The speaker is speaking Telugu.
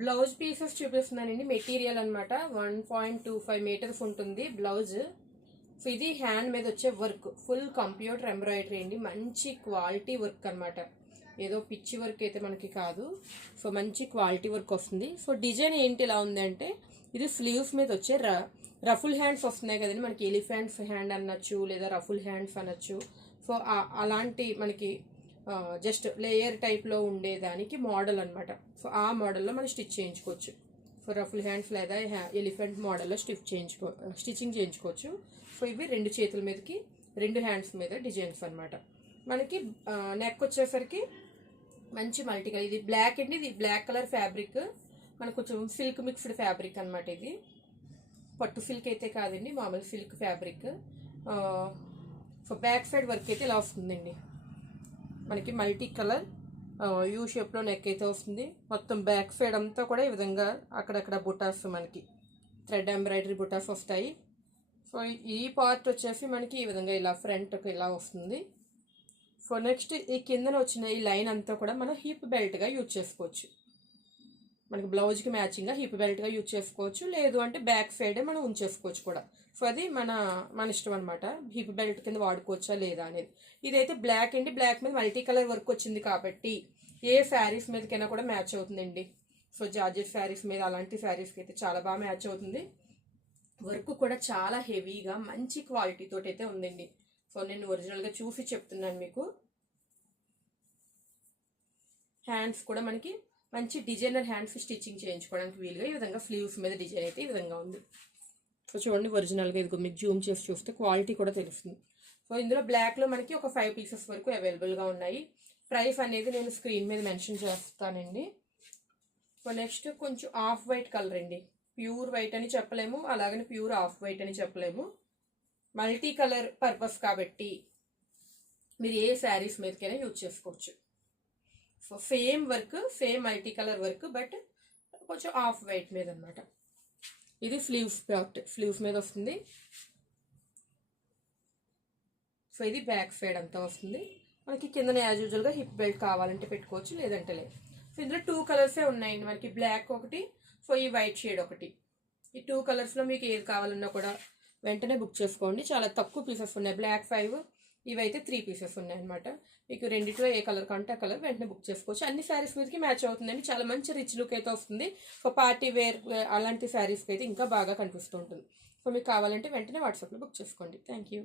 బ్లౌజ్ పీసెస్ చూపిస్తున్నానండి. మెటీరియల్ అనమాట 1.25 మీటర్స్ ఉంటుంది బ్లౌజ్. సో ఇది హ్యాండ్ మీద వచ్చే వర్క్, ఫుల్ కంప్యూటర్ ఎంబ్రాయిడరీ అండి. మంచి క్వాలిటీ వర్క్ అనమాట, ఏదో పిచ్చి వర్క్ అయితే మనకి కాదు. సో మంచి క్వాలిటీ వర్క్ వస్తుంది. సో డిజైన్ ఏంటి ఇలా ఉంది అంటే, ఇది స్లీవ్స్ మీద వచ్చే రఫుల్ హ్యాండ్స్ వస్తున్నాయి కదండి మనకి, ఎలిఫెంట్స్ హ్యాండ్ అనొచ్చు లేదా రఫుల్ హ్యాండ్స్ అనొచ్చు. సో అలాంటి మనకి జస్ట్ లేయర్ టైప్లో ఉండేదానికి మోడల్ అనమాట. సో ఆ మోడల్లో మనం స్టిచ్ చేయించుకోవచ్చు. సో రఫుల్ హ్యాండ్స్ లేదా ఎలిఫెంట్ మోడల్లో స్టిచ్చింగ్ చేయించుకోవచ్చు. సో ఇవి రెండు చేతుల మీదకి, రెండు హ్యాండ్స్ మీద డిజైన్స్ అనమాట. మనకి నెక్ వచ్చేసరికి మంచి మల్టీ కలర్, ఇది బ్లాక్ అండి, ఇది బ్లాక్ కలర్ ఫ్యాబ్రిక్, మనకు కొంచెం సిల్క్ మిక్స్డ్ ఫ్యాబ్రిక్ అనమాట. ఇది పట్టు సిల్క్ అయితే కాదండి, మామూలు silk fabric. So back side work అయితే ఇలా వస్తుందండి మనకి, మల్టీ కలర్ యూ షేప్లో నెక్ అయితే వస్తుంది. మొత్తం బ్యాక్ సైడ్ అంతా కూడా ఈ విధంగా అక్కడక్కడ బుటాస్, మనకి థ్రెడ్ ఎంబ్రాయిడరీ బుటాస్ వస్తాయి. సో ఈ పార్ట్ వచ్చేసి మనకి ఈ విధంగా ఇలా ఫ్రంట్కి ఇలా వస్తుంది. సో నెక్స్ట్ ఈ కిందన వచ్చిన ఈ లైన్ అంతా కూడా మనం హిప్ బెల్ట్గా యూజ్ చేసుకోవచ్చు. మనకి బ్లౌజ్కి మ్యాచింగ్గా హిప్ బెల్ట్గా యూజ్ చేసుకోవచ్చు, లేదు అంటే బ్యాక్ సైడే మనం ఉంచేసుకోవచ్చు కూడా. సో అది మన ఇష్టం అనమాట, హిప్ బెల్ట్ కింద వాడుకోవచ్చా లేదా అనేది. ఇదైతే బ్లాక్ అండి, బ్లాక్ మీద మల్టీ కలర్ వర్క్ వచ్చింది కాబట్టి ఏ శారీస్ మీదకైనా కూడా మ్యాచ్ అవుతుందండి. సో జార్జెట్ శారీస్ మీద, అలాంటి శారీస్కి అయితే చాలా బాగా మ్యాచ్ అవుతుంది. వర్క్ కూడా చాలా హెవీగా మంచి క్వాలిటీ తోటి అయితే ఉందండి. సో నేను ఒరిజినల్గా చూసి చెప్తున్నాను మీకు. హ్యాండ్స్ కూడా మనకి మంచి డిజైనర్ హ్యాండ్స్ స్టిచ్చింగ్ చేయించుకోవడానికి వీలుగా ఈ విధంగా స్లీవ్స్ మీద డిజైన్ అయితే ఈ విధంగా ఉంది. సో చూడండి ఒరిజినల్గా ఇదిగో మీకు జూమ్ చేసి చూస్తే క్వాలిటీ కూడా తెలుస్తుంది. సో ఇందులో బ్లాక్లో మనకి ఒక 5 పీసెస్ వరకు అవైలబుల్గా ఉన్నాయి. ప్రైస్ అనేది నేను స్క్రీన్ మీద మెన్షన్ చేస్తానండి. సో నెక్స్ట్ కొంచెం ఆఫ్ వైట్ కలర్ అండి, ప్యూర్ వైట్ అని చెప్పలేము, అలాగని ప్యూర్ ఆఫ్ వైట్ అని చెప్పలేము. మల్టీ కలర్ పర్పస్ కాబట్టి మీరు ఏ శారీస్ మీదకైనా యూజ్ చేసుకోవచ్చు. So same work, same multi colour work, but కొంచెం ఆఫ్ వైట్ మీద అనమాట. ఇది స్లీవ్స్ పార్ట్, స్లీవ్స్ మీద వస్తుంది. సో ఇది బ్యాక్ సైడ్ అంతా వస్తుంది మనకి. కింద యాజ్ యూజువల్గా హిప్ బెల్ట్ కావాలంటే పెట్టుకోవచ్చు, లేదంటే లేదు. సో ఇందులో 2 కలర్సే ఉన్నాయండి మనకి, బ్లాక్ ఒకటి, సో ఈ వైట్ షేడ్ ఒకటి. ఈ 2 కలర్స్లో మీకు ఏది కావాలన్నా కూడా వెంటనే బుక్ చేసుకోండి. చాలా తక్కువ పీసెస్ ఉన్నాయి, బ్లాక్ 5, ఇవైతే 3 పీసెస్ ఉన్నాయి అనమాట. మీకు రెండిట్లో ఏ కలర్ కంటే ఆ కలర్ వెంటనే బుక్ చేసుకోవచ్చు. అన్ని శారీస్ మీదకి మ్యాచ్ అవుతుందండి, చాలా మంచి రిచ్ లుక్ అయితే వస్తుంది. సో పార్టీ వేర్ అలాంటి శారీస్కి అయితే ఇంకా బాగా కనిపిస్తూ ఉంటుంది. సో మీకు కావాలంటే వెంటనే వాట్సాప్లో బుక్ చేసుకోండి. Thank you.